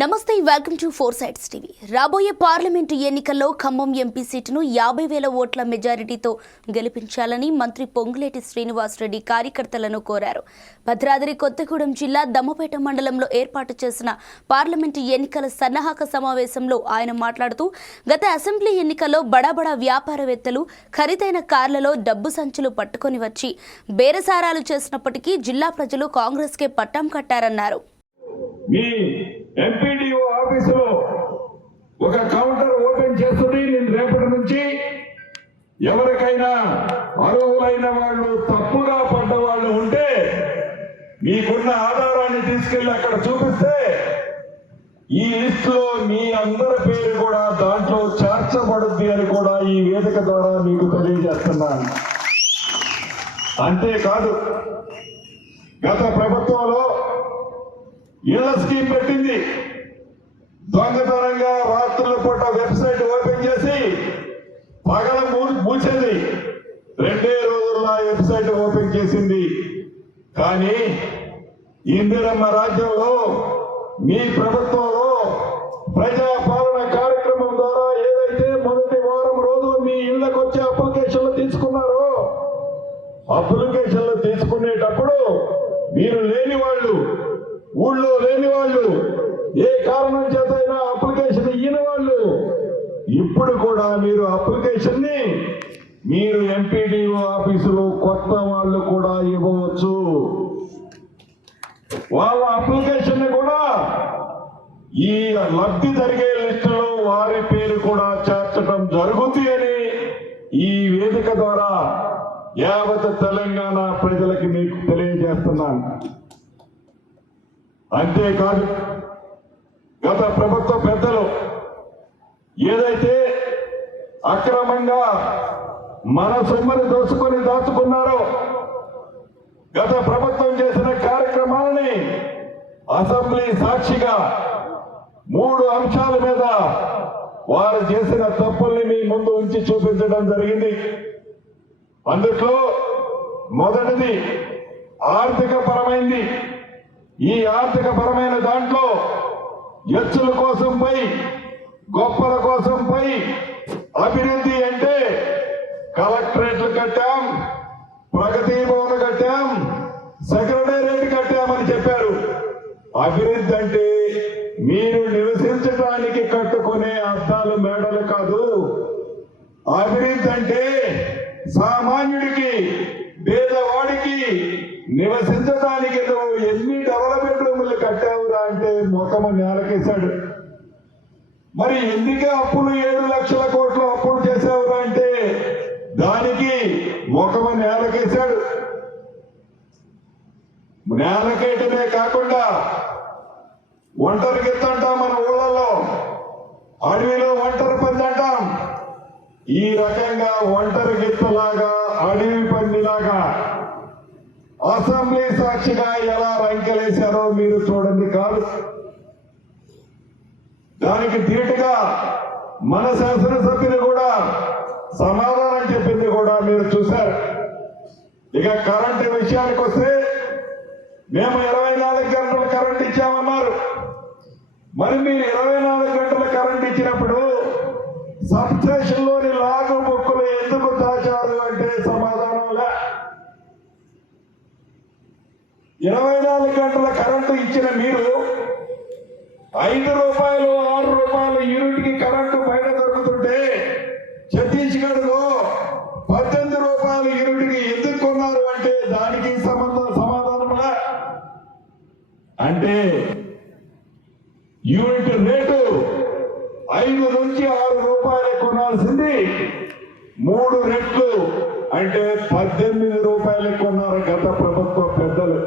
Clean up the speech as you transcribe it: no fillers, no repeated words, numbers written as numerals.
నమస్తే welcome to four sides TV. రాబోయే parliament ఎన్నికల్లో ఖమ్మం ఎంపీ సీటును 50,000 ఓట్ల మెజారిటీతో గెలిపించాలని మంత్రి పొంగులేటి శ్రీనివాసరెడ్డి కార్యకర్తలను కోరారు. భద్రాద్రి కొత్తగూడెం జిల్లా దమ్మపేట మండలంలో ఏర్పాటు చేసిన పార్లమెంటు ఎన్నికల సన్నాహక సమావేశంలో ఆయన మాట్లాడుతూ గత అసెంబ్లీ ఎన్నికల్లో బడాబడా వ్యాపారవేత్తలు ఖరీదైన కార్లలో డబ్బు సంచులు పట్టుకొని వచ్చి బేరసారాలు చేసినప్పటికీ జిల్లా ప్రజలు కాంగ్రెస్కే పట్టం కట్టారన్నారు. ఎంపీడీఓ ఆఫీసులో ఒక కౌంటర్ ఓపెన్ చేస్తుంది. నేను రేపటి నుంచి ఎవరికైనా అర్హులైన వాళ్ళు తప్పుగా పడ్డ వాళ్ళు ఉంటే మీకున్న ఆధారాన్ని తీసుకెళ్లి అక్కడ చూపిస్తే ఈ లిస్ట్ లో మీ అందరి పేరు కూడా దాంట్లో చేర్చబడుద్ది అని కూడా ఈ వేదిక ద్వారా మీకు తెలియజేస్తున్నాను. అంతేకాదు, గత ప్రభుత్వంలో ఇళ్ల స్కీమ్ పెట్టింది. దొంగతనంగా రాత్రుల పూట వెబ్సైట్ ఓపెన్ చేసి పగల మూసేది. 2 రోజుల్లో వెబ్సైట్ ఓపెన్ చేసింది. కానీ ఇందిరమ్మ రాజ్యంలో మీ ప్రభుత్వంలో ప్రజాపాలన కార్యక్రమం ద్వారా ఏదైతే మొదటి వారం రోజులు మీ ఇళ్లకు వచ్చే అప్లికేషన్లు తీసుకున్నారో, అప్లికేషన్లు తీసుకునేటప్పుడు మీరు లేని వాళ్ళు, ఊళ్ళో లేని వాళ్ళు, ఏ కారణం చేతైనా అప్లికేషన్ ఇయ్యని వాళ్ళు ఇప్పుడు కూడా మీరు అప్లికేషన్ ని మీరు ఎంపీడీఓ ఆఫీసులో కొత్త వాళ్ళు కూడా ఇవ్వవచ్చు. వాళ్ళ అప్లికేషన్ ని కూడా ఈ లబ్ధి జరిగే లిస్టులో వారి పేరు కూడా చేర్చడం జరుగుతుంది అని ఈ వేదిక ద్వారా యావత్ తెలంగాణ ప్రజలకి మీకు తెలియజేస్తున్నాను. అంతేకాదు, గత ప్రభుత్వ పెద్దలు ఏదైతే అక్రమంగా మన సొమ్మని దోచుకొని దాచుకున్నారో, గత ప్రభుత్వం చేసిన కార్యక్రమాలని అసెంబ్లీ సాక్షిగా 3 అంశాల మీద వారు చేసిన తప్పుల్ని మీ ముందు ఉంచి చూపించడం జరిగింది. అందులో మొదటిది ఆర్థిక పరమైంది. ఈ ఆర్థిక పరమైన దాంట్లో ఎచ్చుల కోసం పై, గొప్పల కోసం పై అభివృద్ధి అంటే కలెక్టరేట్లు కట్టాం, ప్రగతి భవన్ కట్టాం, సెక్రటేరియట్ కట్టామని చెప్పారు. అభివృద్ధి అంటే మీరు నివసించడానికి కట్టుకునే అద్దాలు మేడలు కాదు. అభివృద్ధి అంటే సామాన్యుడికి, పేదవాడికి నివసించడానికి నువ్వు ఎన్ని డబల్ బెడ్రూమ్లు కట్టావురా అంటే ముఖము నేలకేశాడు. మరి ఎందుకే అప్పులు 7 లక్షల కోట్ల అప్పులు చేసావురా అంటే దానికి ముఖము నేలకేశాడు. నేలకేయటమే కాకుండా ఒంటరి గిత్తంటాం, మన ఊళ్ళలో అడవిలో ఒంటరి పంది అంటాం. ఈ రకంగా ఒంటరి గిత్తలాగా, అడవి పందిలాగా అసెంబ్లీ సాక్షిగా ఎలా రంకెలేశారో మీరు చూడండి. కాదు, దానికి ధీటుగా మన శాసనసభ్యులు కూడా సమాధానం చెప్పింది కూడా మీరు చూశారు. ఇక కరెంటు విషయానికి వస్తే మేము 24 గంటల కరెంట్ ఇచ్చామన్నారు. మరి మీరు 24 గంటల కరెంట్ ఇచ్చినప్పుడు సబ్ స్టేషన్ లోని లాగు బుక్కులు ఎందుకు దాచారు అంటే సమాధానం లే. 24 గంటల కరెంటు ఇచ్చిన మీరు 5 రూపాయలు 6 రూపాయలు యూనిట్కి కరెంటు బయట దొరుకుతుంటే ఛత్తీస్గఢ్ లో 18 రూపాయలు యూనిట్కి ఎందుకు కొన్నారు అంటే దానికి సమాధానములే. అంటే యూనిట్ రేటు 5 నుంచి 6 రూపాయలు కొనాల్సింది 3 రెట్లు అంటే 18 రూపాయలు కొన్నారు గత ప్రభుత్వ పెద్దలు.